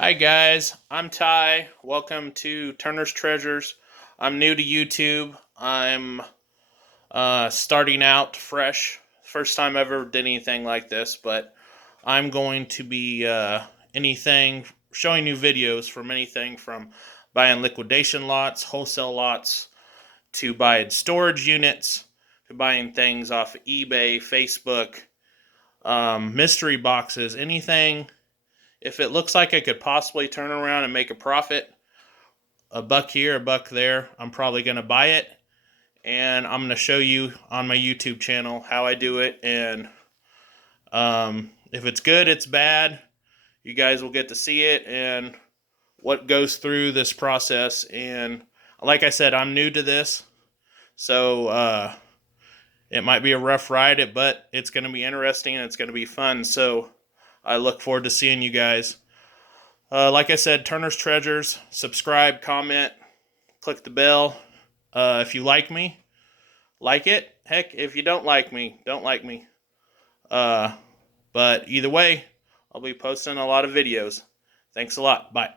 Hi guys, I'm Ty. Welcome to Turner's Treasures. I'm new to YouTube. I'm starting out fresh. First time I ever did anything like this, but I'm going to be showing you videos from anything from buying liquidation lots, wholesale lots, to buying storage units, to buying things off of eBay, Facebook, mystery boxes, anything. If it looks like I could possibly turn around and make a profit, a buck here, a buck there, I'm probably going to buy it. And I'm going to show you on my YouTube channel how I do it. And if it's good, it's bad. You guys will get to see it and what goes through this process. And like I said, I'm new to this. So it might be a rough ride, but it's going to be interesting and it's going to be fun. So I look forward to seeing you guys. Like I said, Turner's Treasures. Subscribe, comment, click the bell. If you like me, like it. Heck, if you don't like me, don't like me. But either way, I'll be posting a lot of videos. Thanks a lot. Bye.